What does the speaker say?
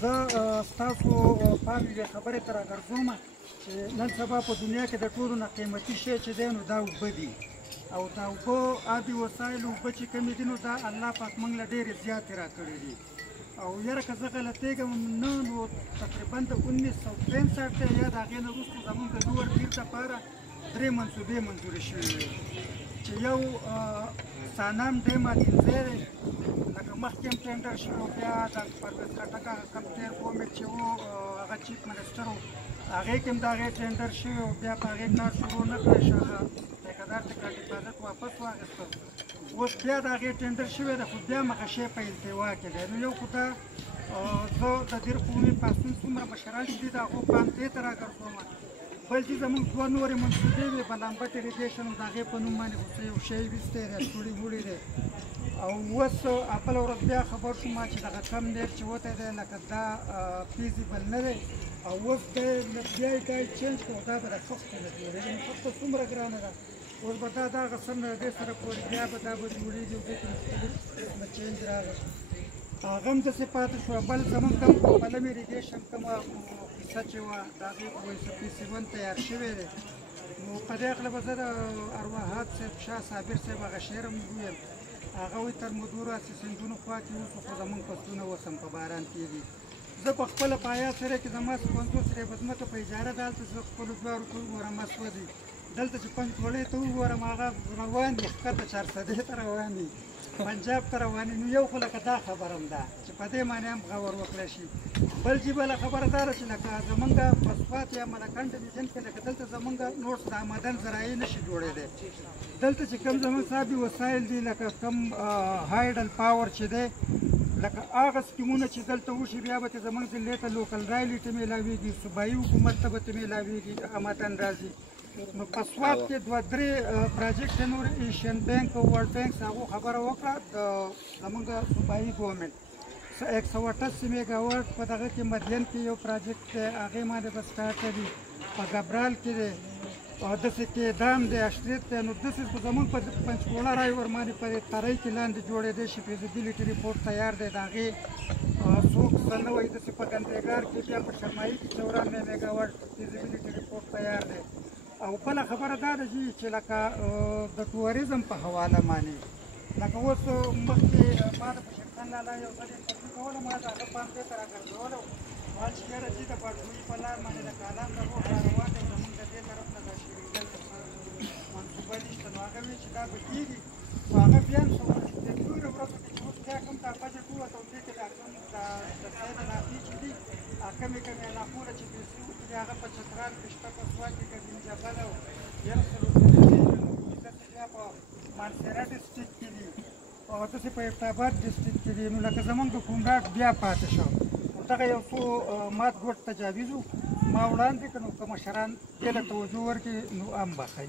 زه ستاسو پام یوې خبرې ته راګرځوم چې نن سبا په دنیا کې د ټولو نه قیمتي شی چې دی نو دا اوبه دي او دا اوبه آبي وسایل اوبه چې کومې دي نو دا الله پاک موږ له ډېرې زیاتې راکړې دي او یاره که زه غلطېږم نه نو تقریبا د 1963 یا د هغې نه وروسته زموږ د لوړ پیر دپاره 3 منصوبې منظورې شوې وې چې یو سانام ډیم اټینځی دی لکه مخکې هم ټینډر شوی و بیا د پرویز خټک هغه کم تېر ګورمنټ چې و هغه چیف منسټر و هغې کې هم د هغې ټینډر شوی و بیا په هغې کار شروع نه کړی شو هغه ټیکهدار ټیکټ حفاظت واپس واخیستل اوس بیا د هغې ټینډر شوی دی خو بیا مخه شی په التوا کې دی نو یو خو دا زه د دیر قومي پاڅون څومره مشران چې دي د هغو پام دې ته راګرځوم بل چې زموږ دوه نورې منصوبې وې بلامبټ اریګیشن د هغې په نوم باندې خو یو شی ویستی دی سوړي ووړي دی او اوس بله ورځ بیا خبر شوم چې دغه کم نیټ چې وتی دی لکه دا فیزیبل نه دی او اوس دی بیا یې ګایډ چینج کړو دا به د خښتو نه جوړېږي نو خښته څومره ګرانه ده اوس به دا دغه سر نه د دې سره پورې بیا به دا به جوړېږي او دې کې مختلف قسمه چینج راغی هغه هم داسې پاتې شوه بل زموږ کوم پلم اریګیشن کومه کیسه چې وه د هغې PC1 تیار شوی دی نو په دې هکله به زه د ارواحات صاحب شاه صابر صاحب هغه شعر هم وویم هغه وایي تر مدورو هسې سیندونو خوا کې اوسو خو زموږ فصلونه اوس هم په باران کېږي زه په خپله په حیات سره کې زما 50 ریبه ځمکه په اجاره ده هلته زه خپلو دواړو ته وګورم سوځي دلته چې پنجګولۍ ته وګورم هغه روان دي ښکته 400 ته روان دي پنجاب ته روان دي نو یو خو لکه دا خبره هم ده چې په دې معنی هم غور وکړی شي بل چې بله خبره دا ده چې لکه زمونږ فسفات یا ملکنډ ډیویژن کې لکه دلته زمونږ نورس د آمدن ذرایع نشي جوړېدی دلته چې کوم زموږ صابي وسایل دي لکه کوم هایډل پاور چې دی لکه هغه سکیمونه چې دلته وشي بیا به ته زموږ ضلع ته لوکل رایلي ته میلاویږي صوبایي حکومت ته به ته میلاویږي آمدن راځي نو په سوات کې 2-3 پراجیکټ نور ایشین بینک او ورلډ بینک هغو خبره وکړه د زموږ صوبایي ګورمنټ 188 میګاوټ په دغه کې مدین کې یو پراجیکټ دی هغې باندې به سټارټ دی په ګبرال کې دی او داسې کې دام دی اشریت دی نو داسې خو زموږ په پنچکوله رای ورمانې په ترۍ کې لاندې جوړېدی شي فیزیبیلیټي ریپورټ تیار دی د هغې څوک څه نه وایي داسې په ګندېګار کې بیا په شرمایي کې 94 میګاوټ فیزیبیلیټي ریپورټ تیار دی او بله خبره دا ده چې لکه د ټوریزم په حواله باندې لکه اوس مخکې ما د بشرخان لالا یو ځل انټرویو کوله ما د هغه پام دې ته راګرځولو ویل چې یاره چې د باډوي په لار باندې د کالام د روډ راروان دی زموږ د دې طرف نه د شیرینګل منصوبه نشته نو هغه وایي چې دا به کېږي خو هغه بیا هم د ټولو ورځو کې چې اوس بیا کوم دا بجټ ووته او دې کې دا کوم د سید علاقې چې دي کمې علاقونه چې پیسې وکړي هغه په چترال کې شته په سوات کې ګردین جبل او داسې بیا په مانسهره ډسټرکټ کې دي او داسې په ابټاباد ډسټرکټ کې دي نو لکه زموږ د کومراټ بیا پاتې شو دغه یو څو مات ګوټ تجاویز وو ما وړاندې کړه نو که مشران دې ته توجه ورکړي نو هم به ښه